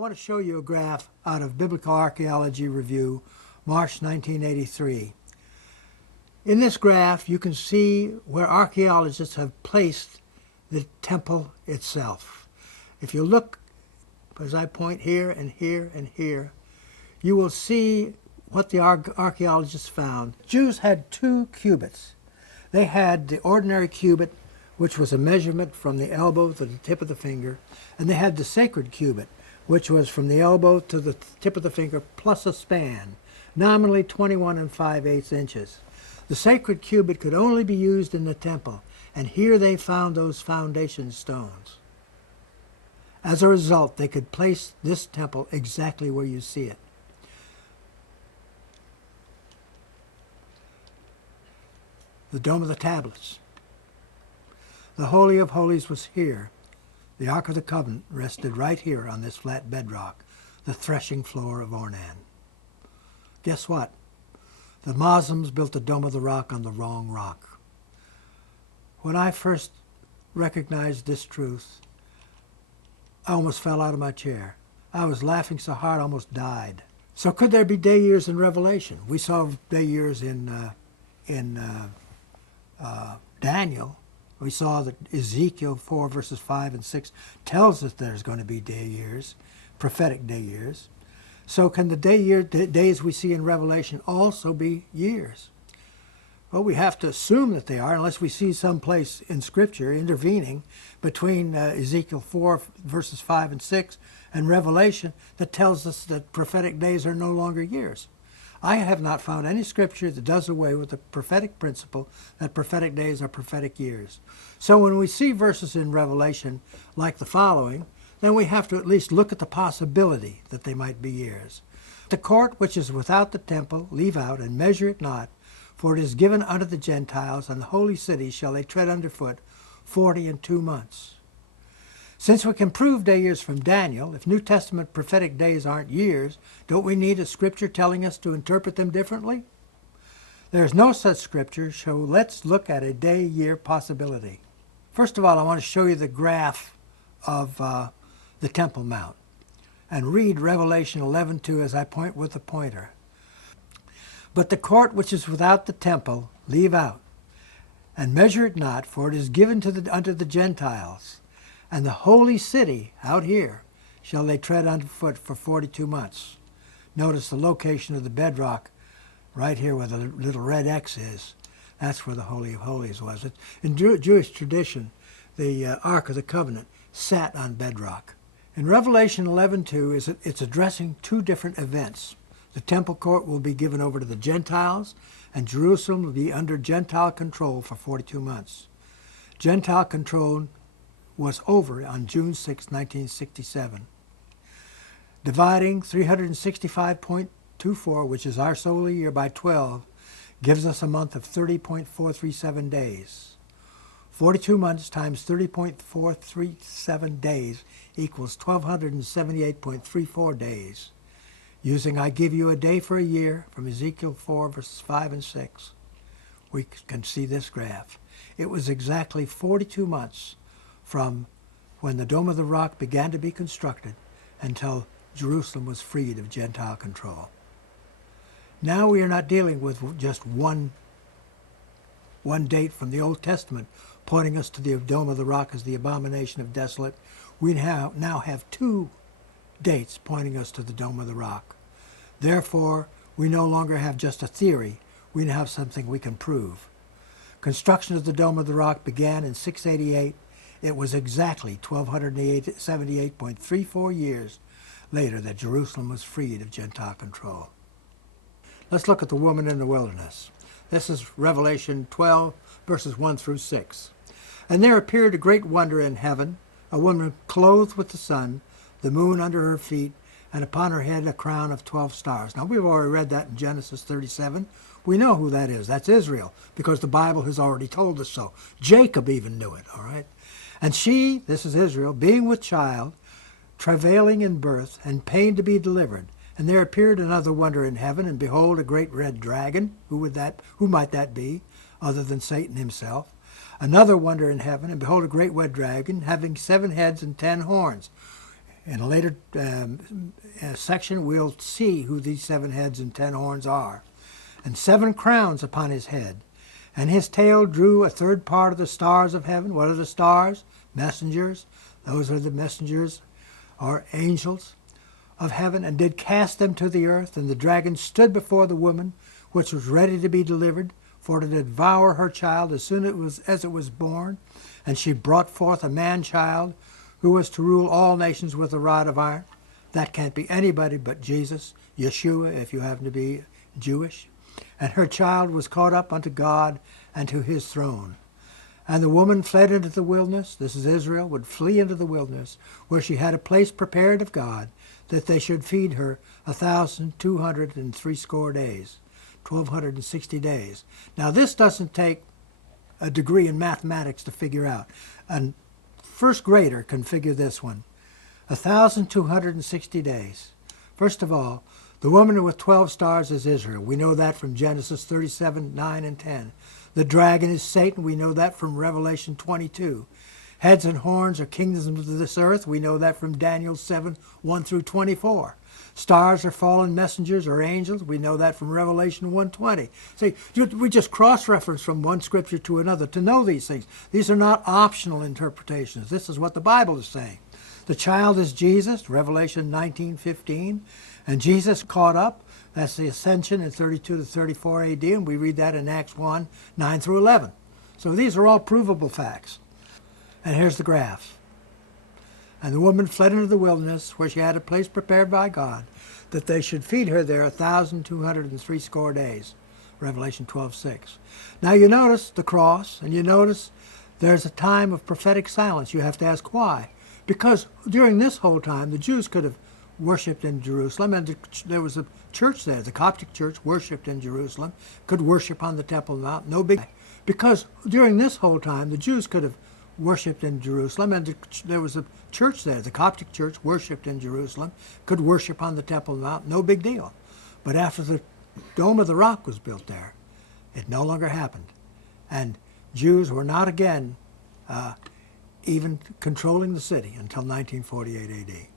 want to show you a graph out of Biblical Archaeology Review, March 1983. In this graph, you can see where archaeologists have placed the temple itself. If you look, as I point here and here and here, you will see what the archaeologists found. Jews had two cubits. They had the ordinary cubit, which was a measurement from the elbow to the tip of the finger, and they had the sacred cubit, which was from the elbow to the tip of the finger plus a span, nominally 21 5/8 inches. The sacred cubit could only be used in the temple, and here they found those foundation stones. As a result, they could place this temple exactly where you see it. The Dome of the Tablets. The Holy of Holies was here. The Ark of the Covenant rested right here on this flat bedrock, the threshing floor of Ornan. Guess what? The Muslims built the Dome of the Rock on the wrong rock. When I first recognized this truth, I almost fell out of my chair. I was laughing so hard I almost died. So could there be day years in Revelation? We saw day years in Daniel. We saw that Ezekiel 4 verses 5 and 6 tells us there's going to be day years, prophetic day years. So can the days we see in Revelation also be years? Well, we have to assume that they are, unless we see some place in Scripture intervening between Ezekiel 4 verses 5 and 6 and Revelation that tells us that prophetic days are no longer years. I have not found any Scripture that does away with the prophetic principle that prophetic days are prophetic years. So when we see verses in Revelation like the following, then we have to at least look at the possibility that they might be years. The court which is without the temple, leave out, and measure it not, for it is given unto the Gentiles, and the holy city shall they tread underfoot 42 months. Since we can prove day years from Daniel, if New Testament prophetic days aren't years, don't we need a Scripture telling us to interpret them differently? There is no such Scripture, so let's look at a day-year possibility. First of all, I want to show you the graph of the Temple Mount, and read Revelation 11:2 as I point with the pointer. But the court which is without the temple, leave out, and measure it not, for it is given unto the Gentiles. And the holy city, out here, shall they tread underfoot for 42 months. Notice the location of the bedrock right here where the little red X is. That's where the Holy of Holies was. In Jewish tradition, the Ark of the Covenant sat on bedrock. In Revelation 11:2, it's addressing two different events. The temple court will be given over to the Gentiles, and Jerusalem will be under Gentile control for 42 months. Gentile control was over on June 6, 1967. Dividing 365.24, which is our solar year, by 12, gives us a month of 30.437 days. 42 months times 30.437 days equals 1,278.34 days. Using I give you a day for a year from Ezekiel 4 verses 5 and 6, we can see this graph. It was exactly 42 months from when the Dome of the Rock began to be constructed until Jerusalem was freed of Gentile control. Now we are not dealing with just one date from the Old Testament pointing us to the Dome of the Rock as the Abomination of Desolation. We now have two dates pointing us to the Dome of the Rock. Therefore, we no longer have just a theory. We now have something we can prove. Construction of the Dome of the Rock began in 688. It was exactly 1,278.34 years later that Jerusalem was freed of Gentile control. Let's look at the woman in the wilderness. This is Revelation 12, verses 1 through 6. And there appeared a great wonder in heaven, a woman clothed with the sun, the moon under her feet, and upon her head a crown of 12 stars. Now, we've already read that in Genesis 37. We know who that is. That's Israel, because the Bible has already told us so. Jacob even knew it, all right? And she, this is Israel, being with child, travailing in birth, and pain to be delivered. And there appeared another wonder in heaven, and behold, a great red dragon. Who might that be, other than Satan himself? Another wonder in heaven, and behold, a great red dragon, having 7 heads and 10 horns. In a later section, we'll see who these 7 heads and 10 horns are. And 7 crowns upon his head. And his tail drew a third part of the stars of heaven. What are the stars? Messengers. Those are the messengers, or angels of heaven, and did cast them to the earth. And the dragon stood before the woman, which was ready to be delivered, for to devour her child as soon as it was born. And she brought forth a man-child, who was to rule all nations with a rod of iron. That can't be anybody but Jesus, Yeshua, if you happen to be Jewish. And her child was caught up unto God and to his throne. And the woman fled into the wilderness, this is Israel, would flee into the wilderness, where she had a place prepared of God, that they should feed her 1,260 days, 1,260 days. Now this doesn't take a degree in mathematics to figure out. A first grader can figure this one. 1,260 days. First of all, the woman with 12 stars is Israel. We know that from Genesis 37, 9, and 10. The dragon is Satan. We know that from Revelation 22. Heads and horns are kingdoms of this earth. We know that from Daniel 7, 1 through 24. Stars are fallen messengers or angels. We know that from Revelation 1:20. See, we just cross-reference from one scripture to another to know these things. These are not optional interpretations. This is what the Bible is saying. The child is Jesus, Revelation 19:15, and Jesus caught up. That's the ascension in 32 to 34 AD, and we read that in Acts 1, 9 through 11. So these are all provable facts. And here's the graph. And the woman fled into the wilderness, where she had a place prepared by God, that they should feed her there 1,260 days. Revelation 12:6. Now you notice the cross, and you notice there's a time of prophetic silence. You have to ask why. Because during this whole time, the Jews could have worshipped in Jerusalem, and there was a church there. The Coptic church worshipped in Jerusalem, could worship on the Temple Mount, no big. Because during this whole time, the Jews could have worshipped in Jerusalem, and there was a church there. The Coptic church worshipped in Jerusalem, could worship on the Temple Mount, no big deal. But after the Dome of the Rock was built there, it no longer happened. And Jews were not again even controlling the city until 1948 AD.